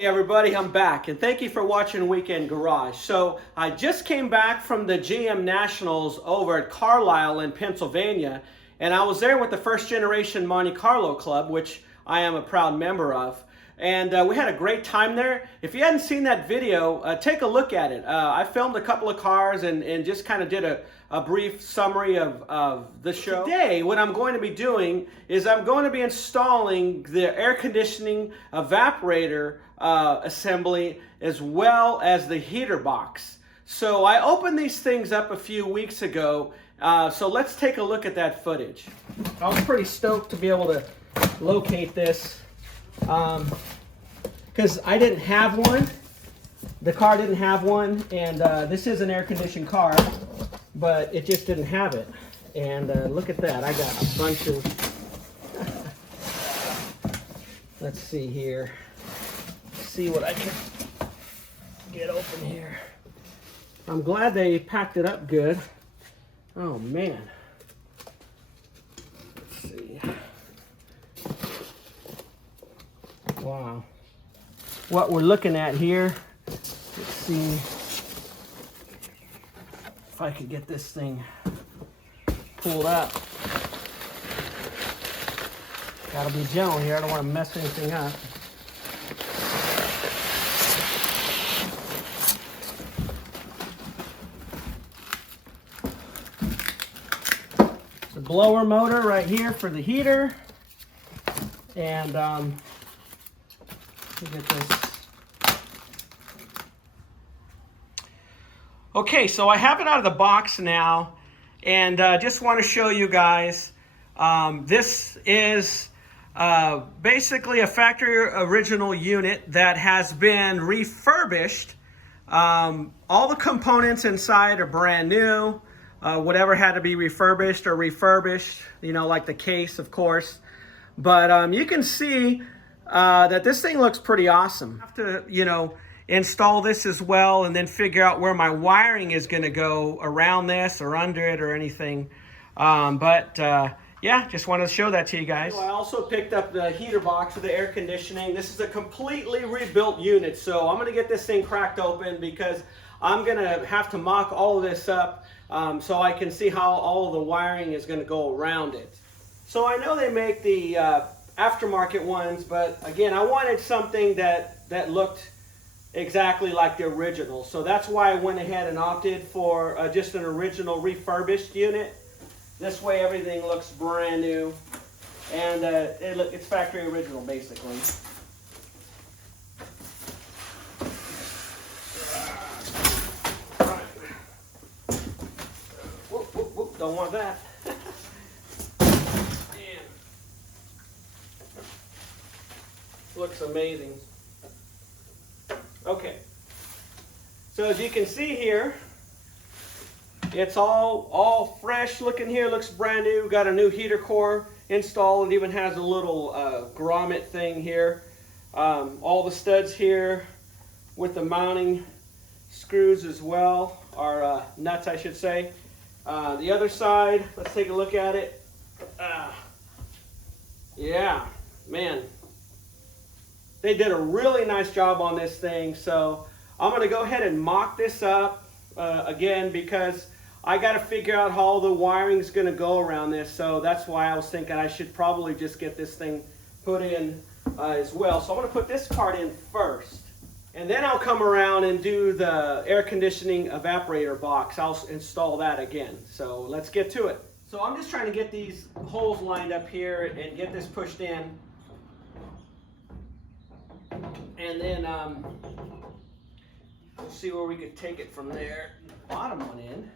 Hey everybody, I'm back and thank you for watching Weekend Garage. So I just came back from the GM Nationals over at Carlisle in Pennsylvania, and I was there with the first generation Monte Carlo club, which I am a proud member of. And we had a great time there. If you hadn't seen that video, take a look at it. I filmed a couple of cars and just kind of did a brief summary of the show. Today, what I'm going to be doing is I'm going to be installing the air conditioning evaporator assembly as well as the heater box. So I opened these things up a few weeks ago, so let's take a look at that footage. I was pretty stoked to be able to locate this because I didn't have one. The car didn't have one, and this is an air-conditioned car, but it just didn't have it. And look at that, I got a bunch of, let's see here, see what I can get open here. I'm glad they packed it up good. Oh man. Let's see. Wow. What we're looking at here, let's see if I could get this thing pulled up. Gotta be gentle here, I don't want to mess anything up. The blower motor right here for the heater, and let me get this. Okay, so I have it out of the box now, and just want to show you guys. This is basically a factory original unit that has been refurbished. All the components inside are brand new. Whatever had to be refurbished, you know, like the case, of course. But you can see that this thing looks pretty awesome. I have to, you know, install this as well and then figure out where my wiring is going to go around this or under it or anything. Yeah, just wanted to show that to you guys. So I also picked up the heater box for the air conditioning. This is a completely rebuilt unit, so I'm going to get this thing cracked open because I'm going to have to mock all of this up so I can see how all of the wiring is going to go around it. So I know they make the aftermarket ones, but again, I wanted something that looked exactly like the original. So that's why I went ahead and opted for just an original refurbished unit. This way everything looks brand new, and it's factory original basically. Whoop, whoop, whoop, don't want that. Man. Looks amazing. Okay, so as you can see here, it's all fresh looking here, looks brand new. Got a new heater core installed. It even has a little grommet thing here. All the studs here with the mounting screws as well, or nuts I should say. The other side, let's take a look at it. Yeah, man. They did a really nice job on this thing, so I'm going to go ahead and mock this up again because I got to figure out how all the wiring is going to go around this. So that's why I was thinking I should probably just get this thing put in as well. So I'm going to put this part in first, and then I'll come around and do the air conditioning evaporator box. I'll install that again. So let's get to it. So I'm just trying to get these holes lined up here and get this pushed in. And then we'll see where we could take it from there. Bottom one in.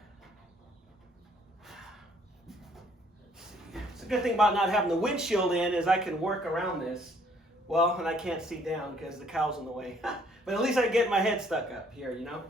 Let's see. It's a good thing about not having the windshield in is I can work around this. Well, and I can't see down because the cow's in the way. But at least I get my head stuck up here, you know.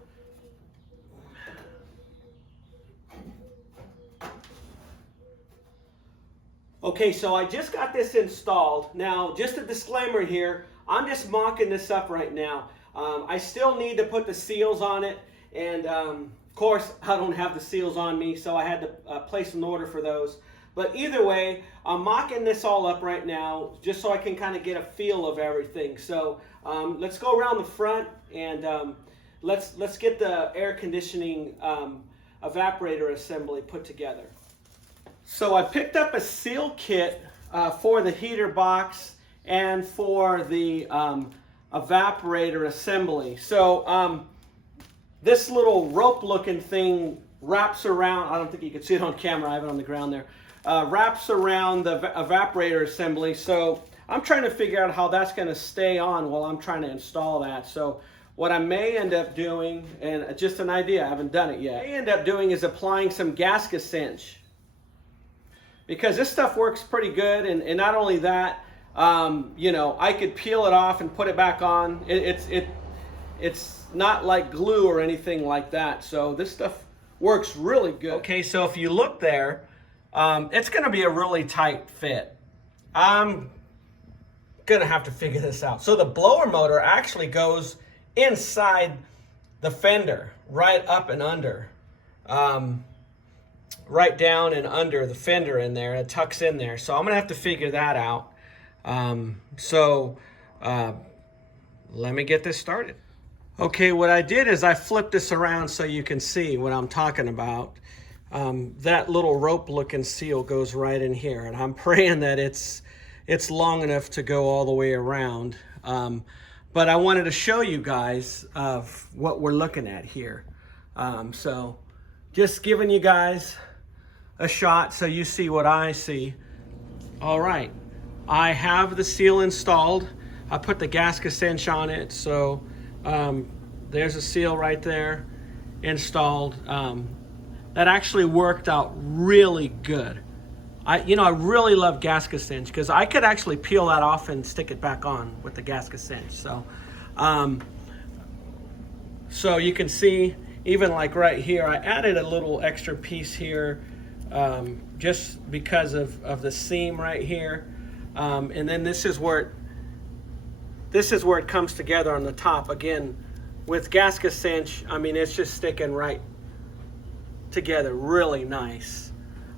Okay, so I just got this installed. Now, just a disclaimer here. I'm just mocking this up right now. I still need to put the seals on it, and of course I don't have the seals on me, so I had to place an order for those. But either way, I'm mocking this all up right now just so I can kind of get a feel of everything. So let's go around the front and let's get the air conditioning evaporator assembly put together. So I picked up a seal kit for the heater box and for the evaporator assembly. So this little rope looking thing wraps around, I don't think you can see it on camera, I have it on the ground there, wraps around the evaporator assembly. So I'm trying to figure out how that's going to stay on while I'm trying to install that. So what I may end up doing, and just an idea, I haven't done it yet, I may end up doing is applying some gasket cinch, because this stuff works pretty good. And not only that, you know, I could peel it off and put it back on. It's not like glue or anything like that. So this stuff works really good. Okay, so if you look there, it's going to be a really tight fit. I'm going to have to figure this out. So the blower motor actually goes inside the fender, right up and under. Right down and under the fender in there. It tucks in there. So I'm going to have to figure that out. Let me get this started. Okay, what I did is I flipped this around so you can see what I'm talking about. That little rope looking seal goes right in here, and I'm praying that it's long enough to go all the way around. But I wanted to show you guys of what we're looking at here. So just giving you guys a shot so you see what I see. All right, I have the seal installed. I put the gasket cinch on it, so there's a seal right there installed. That actually worked out really good. I really love gasket cinch because I could actually peel that off and stick it back on with the gasket cinch. So you can see, even like right here, I added a little extra piece here just because of the seam right here. And then this is where it comes together on the top. Again, with gasket cinch, I mean, it's just sticking right together really nice.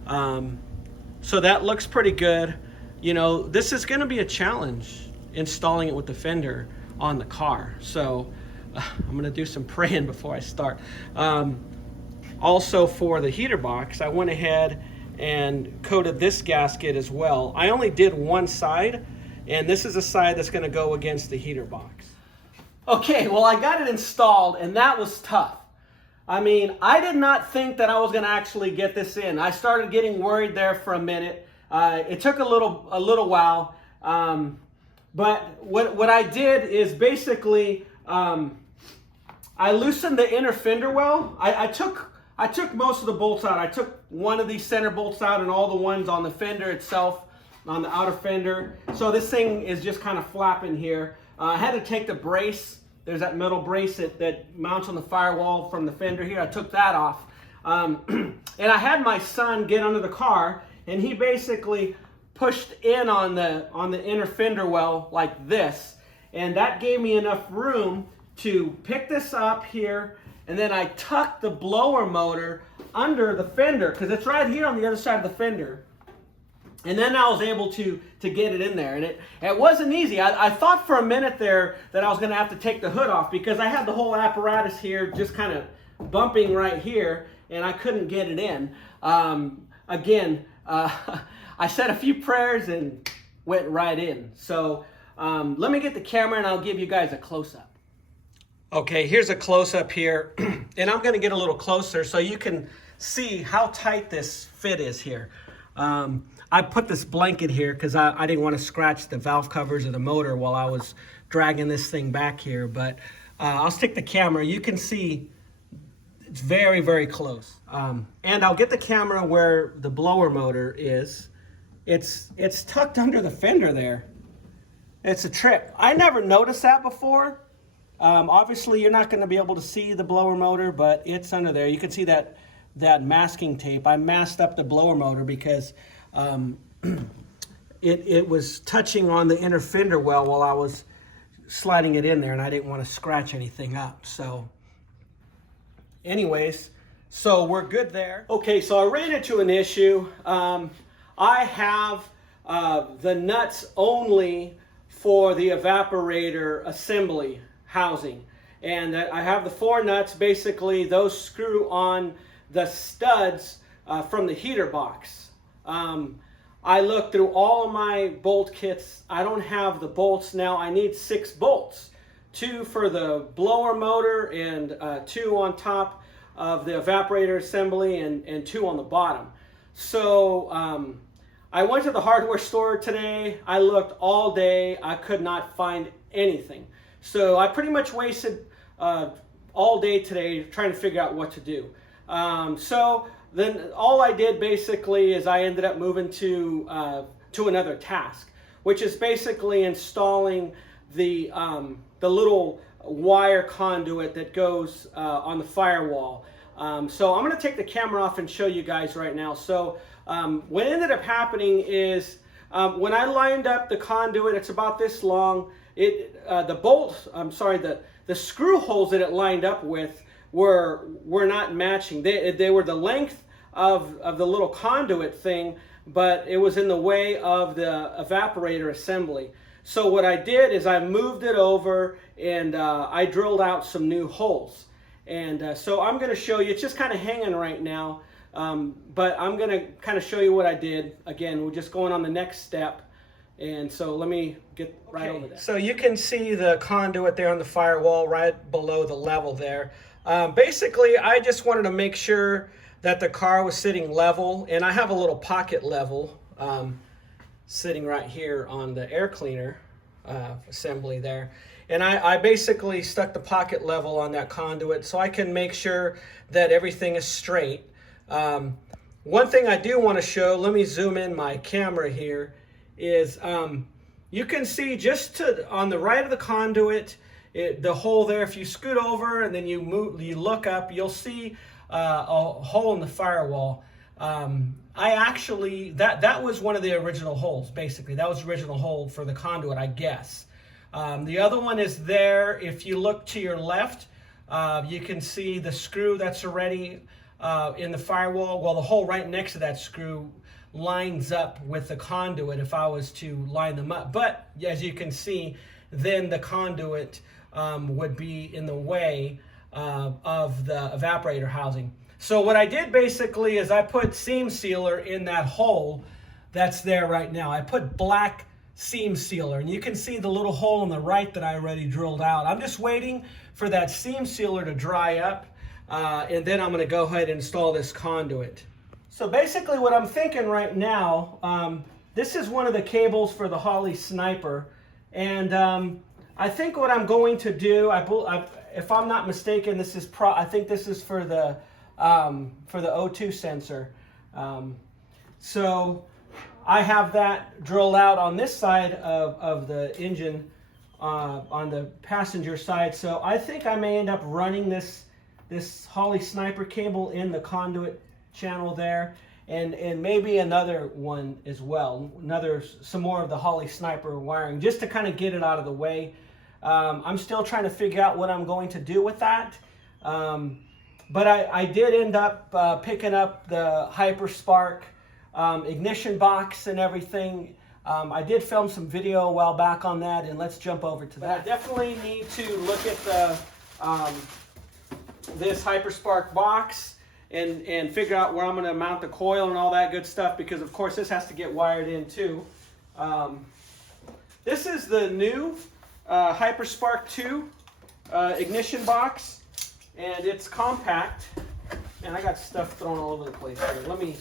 So that looks pretty good. You know, this is going to be a challenge installing it with the fender on the car. So I'm going to do some praying before I start. Also for the heater box, I went ahead and coated this gasket as well. I only did one side, and this is the side that's going to go against the heater box. Okay, well, I got it installed, and that was tough. I mean, I did not think that I was going to actually get this in. I started getting worried there for a minute. It took a little while, but what I did is basically I loosened the inner fender well. I took most of the bolts out. I took one of these center bolts out and all the ones on the fender itself, on the outer fender. So this thing is just kind of flapping here. I had to take the brace. There's that metal brace that mounts on the firewall from the fender here. I took that off. And I had my son get under the car, and he basically pushed in on the inner fender well like this. And that gave me enough room to pick this up here, and then I tucked the blower motor under the fender, because it's right here on the other side of the fender. And then I was able to get it in there. And it wasn't easy. I thought for a minute there that I was going to have to take the hood off, because I had the whole apparatus here just kind of bumping right here, and I couldn't get it in. Again, I said a few prayers and went right in. So let me get the camera and I'll give you guys a close-up. Okay, here's a close-up here. And I'm going to get a little closer so you can see how tight this fit is here. I put this blanket here because I didn't want to scratch the valve covers of the motor while I was dragging this thing back here. But I'll stick the camera. You can see it's very, very close. And I'll get the camera where the blower motor is. It's tucked under the fender there. It's a trip. I never noticed that before. Obviously, you're not going to be able to see the blower motor, but it's under there. You can see that masking tape. I masked up the blower motor because it was touching on the inner fender well while I was sliding it in there, and I didn't want to scratch anything up. So anyways, so we're good there. Okay, so I ran into an issue. I have the nuts only for the evaporator assembly housing. And I have the 4 nuts. Basically, those screw on the studs from the heater box. I looked through all of my bolt kits. I don't have the bolts now. I need 6 bolts. 2 for the blower motor and 2 on top of the evaporator assembly and 2 on the bottom. So I went to the hardware store today. I looked all day. I could not find anything. So I pretty much wasted all day today trying to figure out what to do. So then all I did basically is I ended up moving to another task, which is basically installing the little wire conduit that goes on the firewall. So I'm going to take the camera off and show you guys right now. So what ended up happening is when I lined up the conduit, it's about this long. The screw holes that it lined up with were not matching. They were the length of the little conduit thing, but it was in the way of the evaporator assembly. So what I did is I moved it over and I drilled out some new holes. And so I'm going to show you, it's just kind of hanging right now, but I'm going to kind of show you what I did. Again, we're just going on the next step. And so let me get right over there. So you can see the conduit there on the firewall right below the level there. Basically, I just wanted to make sure that the car was sitting level, and I have a little pocket level sitting right here on the air cleaner assembly there. And I basically stuck the pocket level on that conduit so I can make sure that everything is straight. One thing I do want to show, let me zoom in my camera here, is you can see just on the right of the conduit, the hole there. If you scoot over and then you look up, you'll see a hole in the firewall. That was one of the original holes. Basically, that was the original hole for the conduit, I guess. The other one is there. If you look to your left, you can see the screw that's already in the firewall. Well, the hole right next to that screw lines up with the conduit if I was to line them up. But as you can see, then the conduit would be in the way of the evaporator housing. So what I did basically is I put seam sealer in that hole that's there right now. I put black seam sealer, and you can see the little hole on the right that I already drilled out. I'm just waiting for that seam sealer to dry up, and then I'm going to go ahead and install this conduit. So basically what I'm thinking right now, this is one of the cables for the Holley Sniper, and I think what I'm going to do, if I'm not mistaken, I think this is for the O2 sensor. So I have that drilled out on this side of the engine, on the passenger side. So I think I may end up running this Holley Sniper cable in the conduit channel there, and maybe another one as well, some more of the Holley Sniper wiring, just to kind of get it out of the way. I'm still trying to figure out what I'm going to do with that, but I did end up picking up the HyperSpark ignition box and everything. I did film some video a while back on that, and let's jump over to that. I definitely need to look at the this HyperSpark box and figure out where I'm going to mount the coil and all that good stuff, because of course this has to get wired in too. This is the new HyperSpark 2 ignition box, and it's compact, and I got stuff thrown all over the place here. Let me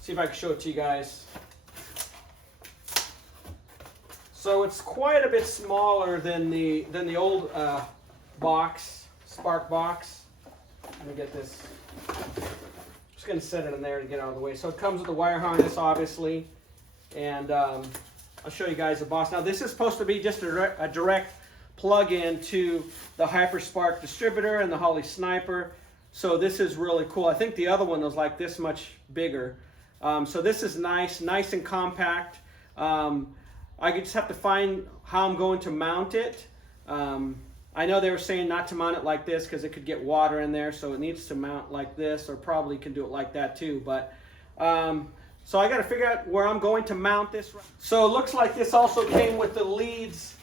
see if I can show it to you guys. So it's quite a bit smaller than the old Spark box. Let me get this. Just going to set it in there to get out of the way. So it comes with a wire harness, obviously, and I'll show you guys the box. Now this is supposed to be just a direct plug-in to the HyperSpark distributor and the Holley Sniper. So this is really cool. I think the other one was like this much bigger. So this is nice and compact. I just have to find how I'm going to mount it. I know they were saying not to mount it like this because it could get water in there, so it needs to mount like this, or probably can do it like that too. But So I got to figure out where I'm going to mount this. So it looks like this also came with the leads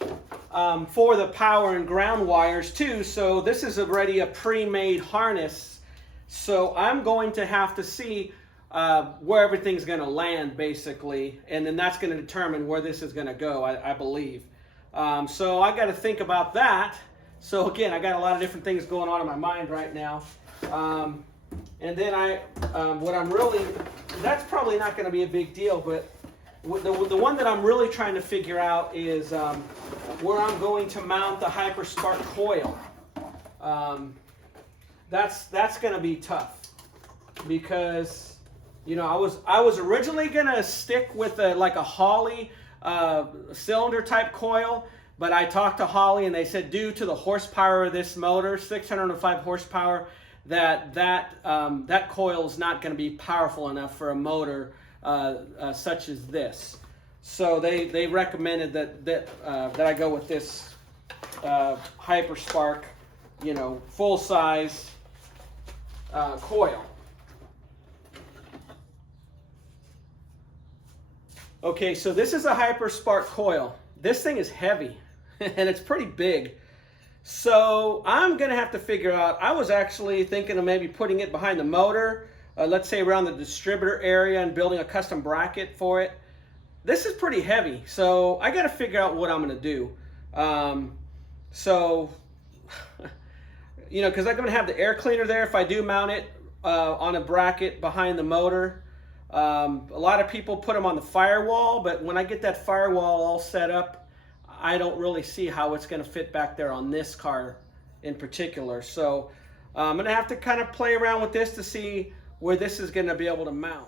for the power and ground wires too. So this is already a pre-made harness. So I'm going to have to see where everything's going to land basically. And then that's going to determine where this is going to go, I believe. So I got to think about that. So again, I got a lot of different things going on in my mind right now. And then what I'm really, that's probably not going to be a big deal, but the one that I'm really trying to figure out is where I'm going to mount the HyperSpark coil. That's going to be tough because, you know, I was originally going to stick with like a Holley cylinder type coil, but I talked to Holley and they said due to the horsepower of this motor, 605 horsepower, that coil is not going to be powerful enough for a motor such as this. So they recommended that I go with this HyperSpark, you know, full size coil. Okay, so this is a HyperSpark coil. This thing is heavy and it's pretty big. So I'm going to have to figure out, I was actually thinking of maybe putting it behind the motor, let's say around the distributor area and building a custom bracket for it. This is pretty heavy, so I got to figure out what I'm going to do. You know, because I'm going to have the air cleaner there if I do mount it on a bracket behind the motor. A lot of people put them on the Firewall, but when I get that Firewall all set up, I don't really see how it's going to fit back there on this car in particular. So I'm going to have to kind of play around with this to see where this is going to be able to mount.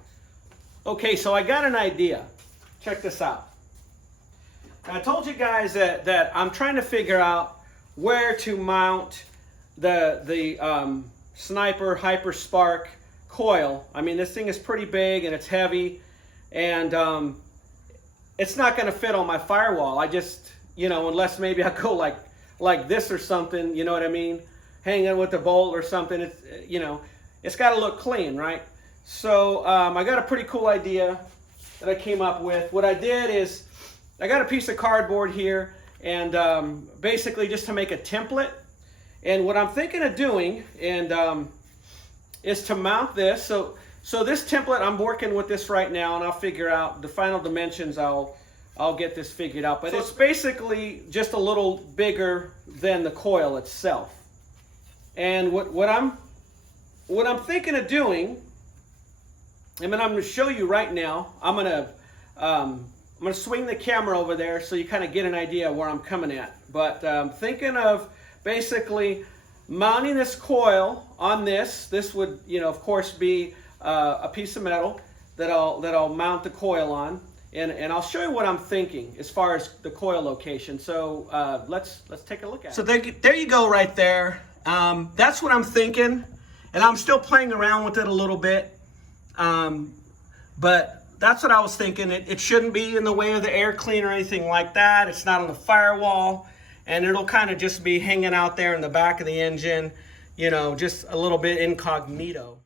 Okay, so I got an idea. Check this out. I told you guys that I'm trying to figure out where to mount the Sniper HyperSpark coil. I mean, this thing is pretty big and it's heavy, and it's not going to fit on my Firewall. I just, you know, unless maybe I go like this or something, you know what I mean? Hanging with a bolt or something. It's, you know, it's got to look clean, right? So I got a pretty cool idea that I came up with. What I did is I got a piece of cardboard here, and basically just to make a template. And what I'm thinking of doing is to mount this. So this template, I'm working with this right now, and I'll figure out the final dimensions. I'll get this figured out, but it's basically just a little bigger than the coil itself. And what I'm thinking of doing, and then I'm going to show you right now. I'm going to swing the camera over there so you kind of get an idea of where I'm coming at. But I'm thinking of basically mounting this coil on this. This would, you know, of course, be a piece of metal that I'll mount the coil on. And I'll show you what I'm thinking as far as the coil location. So let's take a look at it. So there you go right there. That's what I'm thinking. And I'm still playing around with it a little bit. But that's what I was thinking. It shouldn't be in the way of the air cleaner or anything like that. It's not on the Firewall. And it'll kind of just be hanging out there in the back of the engine, you know, just a little bit incognito.